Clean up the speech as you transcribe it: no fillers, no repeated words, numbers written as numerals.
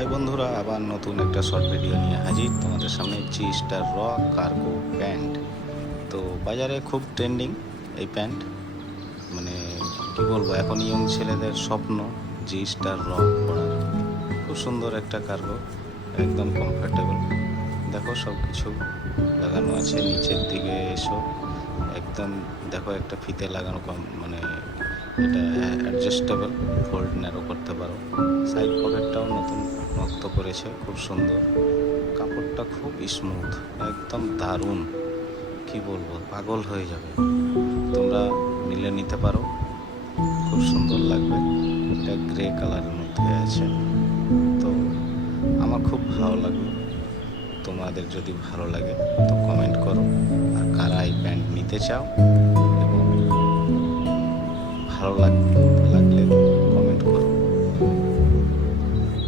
High বন্ধুরা, আবার নতুন একটা শর্ট ভিডিও নিয়ে হাজির তোমাদের সামনে। জি স্টার র কার্গো প্যান্ট। তো বাজারে খুব ট্রেন্ডিং এই প্যান্ট, মানে কি বলবো, এখন ইয়ং ছেলেদের স্বপ্ন জি স্টার র পরার। খুব সুন্দর একটা কার্গো, একদম কমফোর্টেবল। দেখো সব কিছু লাগানো আছে নিচের দিকে এসো, একদম দেখো একটা ফিতে লাগানো, মানে এটা অ্যাডজাস্টেবল, ফোল্ড ন্যারো করতে পারো। সাইড পকেটটাও নতুন নক্ত করেছে, খুব সুন্দর। কাপড়টা খুব স্মুথ, একদম দারুণ, কি বলবো, পাগল হয়ে যাবে। তোমরা নিলে নিতে পারো, খুব সুন্দর লাগবে। এটা গ্রে কালারের মধ্যে আছে, তো আমার খুব ভালো লাগলো। তোমাদের যদি ভালো লাগে তো কমেন্ট করো, আর কারা এই প্যান্ট নিতে চাও এবং ভালো লাগবে